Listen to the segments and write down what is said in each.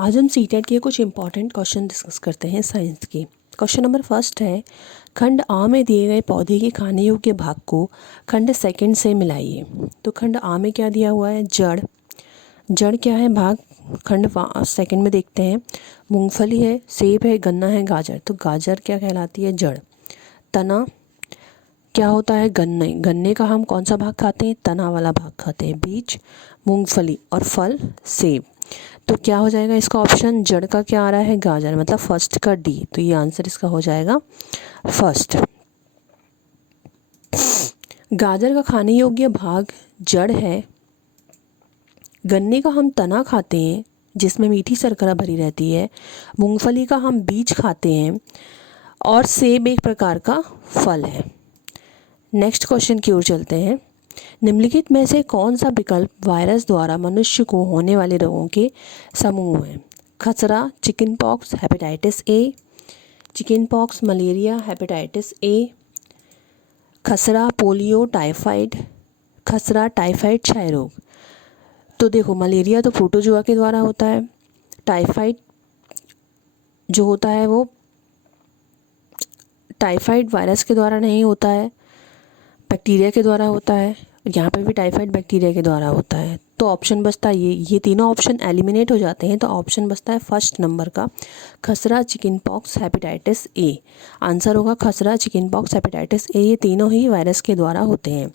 आज हम सीटेट के कुछ इंपॉर्टेंट क्वेश्चन डिस्कस करते हैं साइंस के। क्वेश्चन नंबर फर्स्ट है, खंड आ में दिए गए पौधे के खाने योग्य भाग को खंड सेकंड से मिलाइए। तो खंड आ में क्या दिया हुआ है? जड़। जड़ क्या है? भाग। खंड सेकंड में देखते हैं, मूंगफली है, सेब है, गन्ना है, गाजर। तो गाजर क्या कहलाती है? जड़। तना क्या होता है? गन्ने। गन्ने का हम कौन सा भाग खाते हैं? तना वाला भाग खाते हैं। बीज मूंगफली और फल सेब। तो क्या हो जाएगा इसका ऑप्शन? जड़ का क्या आ रहा है? गाजर, मतलब फर्स्ट का डी। तो ये आंसर इसका हो जाएगा फर्स्ट। गाजर का खाने योग्य भाग जड़ है। गन्ने का हम तना खाते हैं जिसमें मीठी शर्करा भरी रहती है। मूंगफली का हम बीज खाते हैं और सेब एक प्रकार का फल है। नेक्स्ट क्वेश्चन की ओर चलते हैं। निम्नलिखित में से कौन सा विकल्प वायरस द्वारा मनुष्य को होने वाले रोगों के समूह है? खसरा, chicken pox, hepatitis A, chicken pox, malaria, hepatitis A, खसरा, पोलियो, टाइफाइड, खसरा, टाइफाइड, क्षय रोग। तो देखो, मलेरिया तो प्रोटोजोआ के द्वारा होता है। टाइफाइड जो होता है वो टाइफाइड वायरस के द्वारा नहीं होता है, बैक्टीरिया के द्वारा होता है। यहाँ पे भी टाइफाइड बैक्टीरिया के द्वारा होता है। तो ऑप्शन बचता है ये तीनों ऑप्शन एलिमिनेट हो जाते हैं। तो ऑप्शन बचता है फर्स्ट नंबर का, खसरा, chicken pox, hepatitis A. Answer होगा खसरा, चिकन पॉक्स, हेपेटाइटिस ए। ये तीनों ही वायरस के द्वारा होते हैं।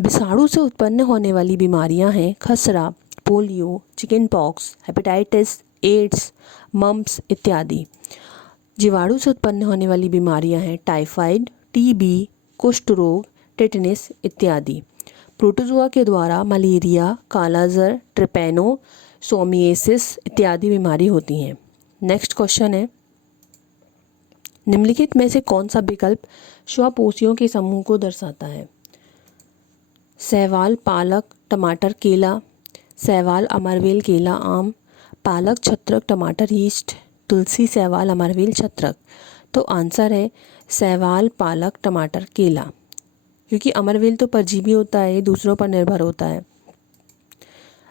विषाणु से उत्पन्न होने वाली बीमारियां हैं खसरा, पोलियो, chicken pox, hepatitis, AIDS, mumps इत्यादि। जीवाणु से उत्पन्न होने वाली बीमारियां हैं टाइफाइड, टीबी, कुष्ठ रोग, टेटनस इत्यादि। प्रोटोजोआ के द्वारा मलेरिया, कालाजार, ट्रिपेनो, सोमिएसिस इत्यादि बीमारी होती हैं। नेक्स्ट क्वेश्चन है, निम्नलिखित में से कौन सा विकल्प श्वापोशियों के समूह को दर्शाता है? शैवाल, पालक, टमाटर, केला। शैवाल, अमरवेल, केला, आम। पालक, छत्रक, टमाटर, यीस्ट। तुलसी, शैवाल, अमरवेल, छत्रक। तो आंसर है शैवाल, पालक, टमाटर, केला, क्योंकि अमरवेल तो परजीवी होता है, ये दूसरों पर निर्भर होता है।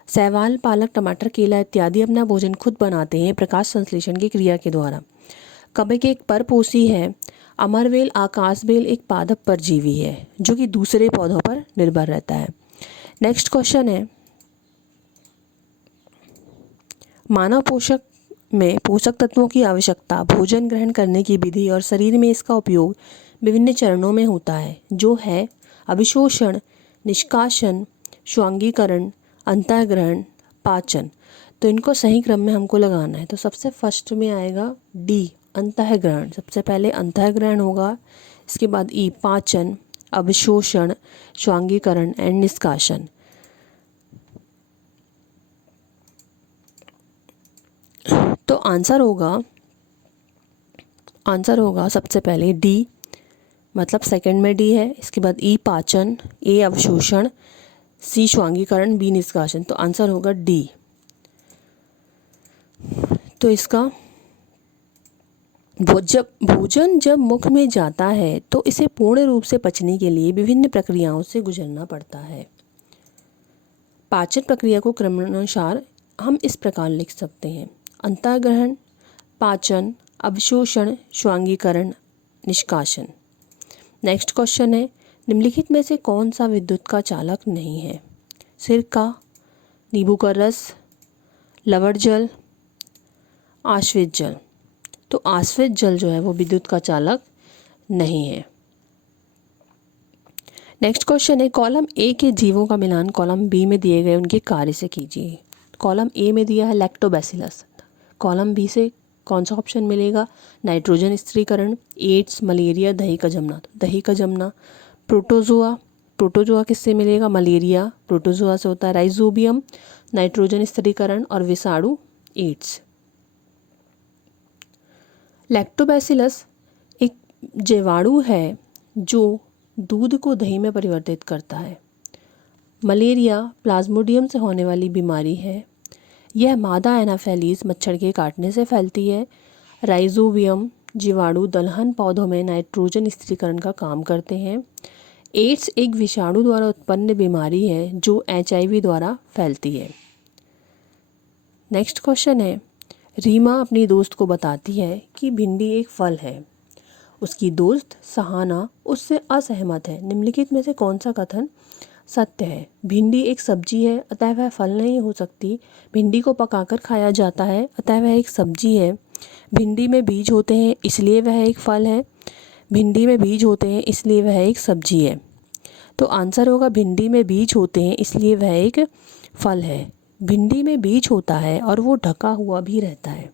शैवाल, पालक, टमाटर, केला इत्यादि अपना भोजन खुद बनाते हैं प्रकाश संश्लेषण की क्रिया के द्वारा। कवक एक परपोषी है। अमरवेल, आकाशवेल एक पादप परजीवी है जो कि दूसरे पौधों पर निर्भर रहता है। नेक्स्ट क्वेश्चन है, मानव पोषक में पोषक तत्वों की आवश्यकता, भोजन ग्रहण करने की विधि और शरीर में इसका उपयोग विभिन्न चरणों में होता है, जो है अभिशोषण, निष्कासन, स्वांगीकरण, अंतःग्रहण, पाचन। तो इनको सही क्रम में हमको लगाना है। तो सबसे फर्स्ट में आएगा डी, अंतःग्रहण। सबसे पहले अंतःग्रहण होगा, इसके बाद ई, पाचन, अभिशोषण, स्वांगीकरण एंड निष्कासन। तो आंसर होगा सबसे पहले डी, मतलब सेकंड में डी है। इसके बाद ई, पाचन, ए, अवशोषण, सी, स्वांगीकरण, बी, निष्कासन। तो आंसर होगा डी। तो इसका भोजन जब मुख में जाता है तो इसे पूर्ण रूप से पचने के लिए विभिन्न प्रक्रियाओं से गुजरना पड़ता है। पाचन प्रक्रिया को क्रमानुसार हम इस प्रकार लिख सकते हैं: अंतःग्रहण, पाचन, अवशोषण, स्वांगीकरण, निष्कासन। नेक्स्ट क्वेश्चन है, निम्नलिखित में से कौन सा विद्युत का चालक नहीं है? सिरका, नींबू का रस, लवण जल, आश्वित जल। तो आश्वित जल जो है वो विद्युत का चालक नहीं है। नेक्स्ट क्वेश्चन है, कॉलम ए के जीवों का मिलान कॉलम बी में दिए गए उनके कार्य से कीजिए। कॉलम ए में दिया है लैक्टोबैसिलस। कॉलम बी से कौन सा ऑप्शन मिलेगा? नाइट्रोजन स्थिरीकरण, एड्स, मलेरिया, दही का जमना। तो दही का जमना। प्रोटोजोआ किससे मिलेगा? मलेरिया प्रोटोजोआ से होता है। राइजोबियम, नाइट्रोजन स्थिरीकरण, और विषाणु, एड्स। लैक्टोबैसिलस एक जीवाणु है जो दूध को दही में परिवर्तित करता है। मलेरिया प्लाज्मोडियम से होने वाली बीमारी है। यह मादा एनाफेलिस मच्छर के काटने से फैलती है। राइजोबियम जीवाणु दलहन पौधों में नाइट्रोजन स्थिरीकरण का काम करते हैं। एड्स एक विषाणु द्वारा उत्पन्न बीमारी है जो HIV द्वारा फैलती है। नेक्स्ट क्वेश्चन है, रीमा अपनी दोस्त को बताती है कि भिंडी एक फल है। उसकी दोस्त सहाना उससे असहमत है। निम्नलिखित में से कौन सा कथन सत्य है? भिंडी एक सब्जी है अतः वह फल नहीं हो सकती। भिंडी को पकाकर खाया जाता है अतः वह एक सब्जी है। भिंडी में बीज होते हैं इसलिए वह एक फल है। भिंडी में बीज होते हैं इसलिए वह एक सब्जी है। तो आंसर होगा भिंडी में बीज होते हैं इसलिए वह एक फल है। भिंडी में बीज होता है और वो ढका हुआ भी रहता है,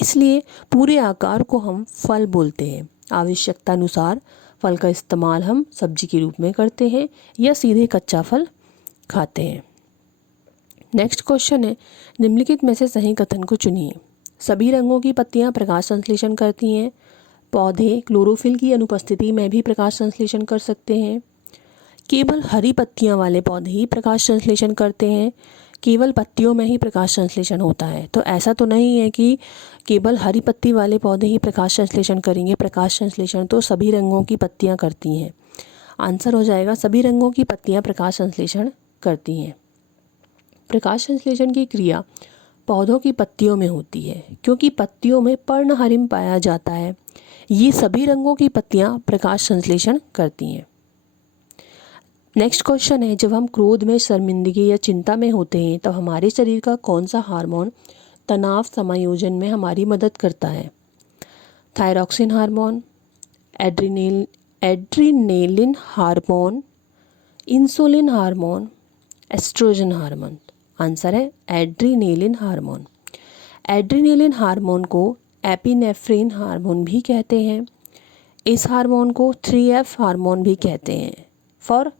इसलिए पूरे आकार को हम फल बोलते हैं। आवश्यकता अनुसार फल का इस्तेमाल हम सब्जी के रूप में करते हैं या सीधे कच्चा फल खाते हैं। नेक्स्ट क्वेश्चन है, निम्नलिखित में से सही कथन को चुनिए। सभी रंगों की पत्तियां प्रकाश संश्लेषण करती हैं। पौधे क्लोरोफिल की अनुपस्थिति में भी प्रकाश संश्लेषण कर सकते हैं। केवल हरी पत्तियां वाले पौधे ही प्रकाश संश्लेषण करते हैं। केवल पत्तियों में ही प्रकाश संश्लेषण होता है। तो ऐसा तो नहीं है कि केवल हरी पत्ती वाले पौधे ही प्रकाश संश्लेषण करेंगे। प्रकाश संश्लेषण तो सभी रंगों की पत्तियां करती हैं। आंसर हो जाएगा सभी रंगों की पत्तियां प्रकाश संश्लेषण करती हैं। प्रकाश संश्लेषण की क्रिया पौधों की पत्तियों में होती है क्योंकि पत्तियों में पर्णहरिम पाया जाता है। ये सभी रंगों की पत्तियां प्रकाश संश्लेषण करती हैं। नेक्स्ट क्वेश्चन है, जब हम क्रोध में, शर्मिंदगी या चिंता में होते हैं तब हमारे शरीर का कौन सा हार्मोन तनाव समायोजन में हमारी मदद करता है? Thyroxine hormone, adrenaline hormone, insulin hormone, estrogen hormone. Answer है एड्रीनेलिन हार्मोन। एड्रीनेलिन हार्मोन को एपिनेफ्रिन हार्मोन भी कहते हैं। इस हार्मोन को 3F हार्मोन भी कहते हैं, for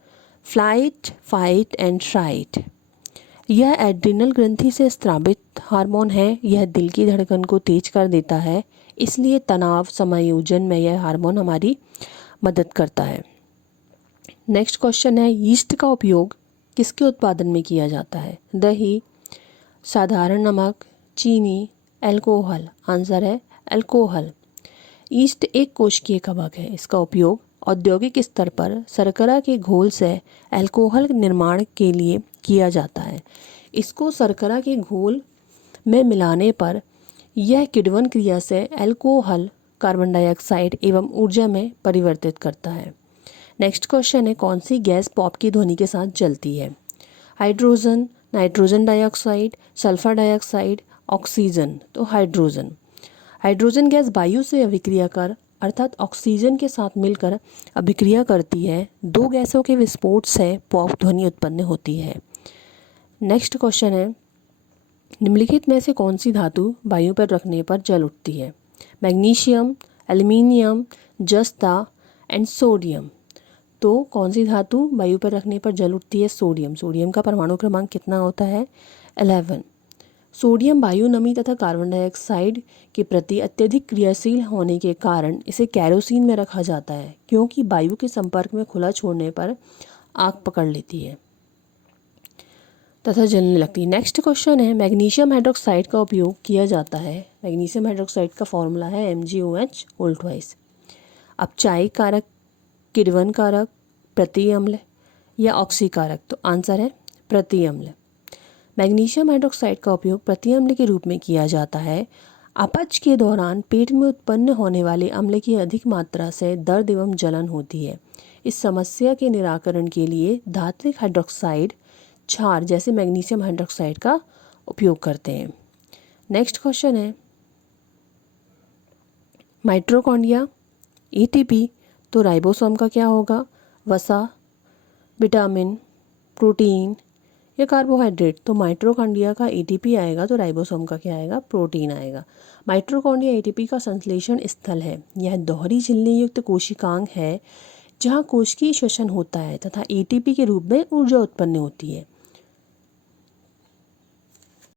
flight, fight and fright. यह एड्रिनल ग्रंथि से स्रावित हार्मोन है। यह दिल की धड़कन को तेज कर देता है, इसलिए तनाव समायोजन में यह हार्मोन हमारी मदद करता है। नेक्स्ट क्वेश्चन है, यीस्ट का उपयोग किसके उत्पादन में किया जाता है? दही, साधारण नमक, चीनी, अल्कोहल। आंसर है अल्कोहल। यीस्ट एक कोशिकीय कवक है। इसका उपयोग औद्योगिक स्तर पर शर्करा के घोल से अल्कोहल निर्माण के लिए किया जाता है। इसको शर्करा के घोल में मिलाने पर यह किण्वन क्रिया से अल्कोहल कार्बन डाइऑक्साइड एवं ऊर्जा में परिवर्तित करता है। नेक्स्ट क्वेश्चन है, कौन सी गैस पॉप की ध्वनि के साथ जलती है? Hydrogen, nitrogen dioxide, sulphur dioxide, oxygen. तो हाइड्रोजन। हाइड्रोजन गैस वायु से अभिक्रिया कर अर्थात ऑक्सीजन के साथ मिलकर अभिक्रिया करती है। दो गैसों के विस्फोट से पॉप ध्वनि उत्पन्न होती है। नेक्स्ट क्वेश्चन है, निम्नलिखित में से कौन सी धातु वायु पर रखने पर जल उठती है? मैग्नीशियम, एल्युमिनियम, जस्ता एंड सोडियम। तो कौन सी धातु वायु पर रखने पर जल उठती है? सोडियम। सोडियम का परमाणु क्रमांक कितना होता है? 11। सोडियम वायु, नमी तथा कार्बन डाइऑक्साइड के प्रति अत्यधिक क्रियाशील होने के कारण इसे केरोसिन में रखा जाता है, क्योंकि वायु के संपर्क में खुला छोड़ने पर आग पकड़ लेती है तथा जलने लगती है। नेक्स्ट क्वेश्चन है, मैग्नीशियम हाइड्रोक्साइड का उपयोग किया जाता है। मैग्नीशियम हाइड्रोक्साइड का फॉर्मूला है MgOH वोल्टवाइज। अब चाय कारक, किण्वन कारक, प्रति अम्ल या ऑक्सीकारक? तो आंसर है प्रति अम्ल। मैग्नीशियम हाइड्रोक्साइड का उपयोग प्रति अम्ल के रूप में किया जाता है। अपच के दौरान पेट में उत्पन्न होने वाले अम्ल की अधिक मात्रा से दर्द एवं जलन होती है। इस समस्या के निराकरण के लिए धात्विक हाइड्रोक्साइड, क्षार जैसे मैग्नीशियम हाइड्रोक्साइड का उपयोग करते हैं। नेक्स्ट क्वेश्चन है, माइटोकॉन्ड्रिया, ATP। तो राइबोसोम का क्या होगा? वसा, विटामिन, प्रोटीन या कार्बोहाइड्रेट? तो माइटोकॉन्ड्रिया का ATP आएगा, तो राइबोसोम का क्या आएगा? प्रोटीन आएगा। माइटोकॉन्ड्रिया ATP का संश्लेषण स्थल है। यह दोहरी झिल्ली युक्त कोशिकांग है जहाँ कोशिकीय श्वसन होता है तथा ATP के रूप में ऊर्जा उत्पन्न होती है।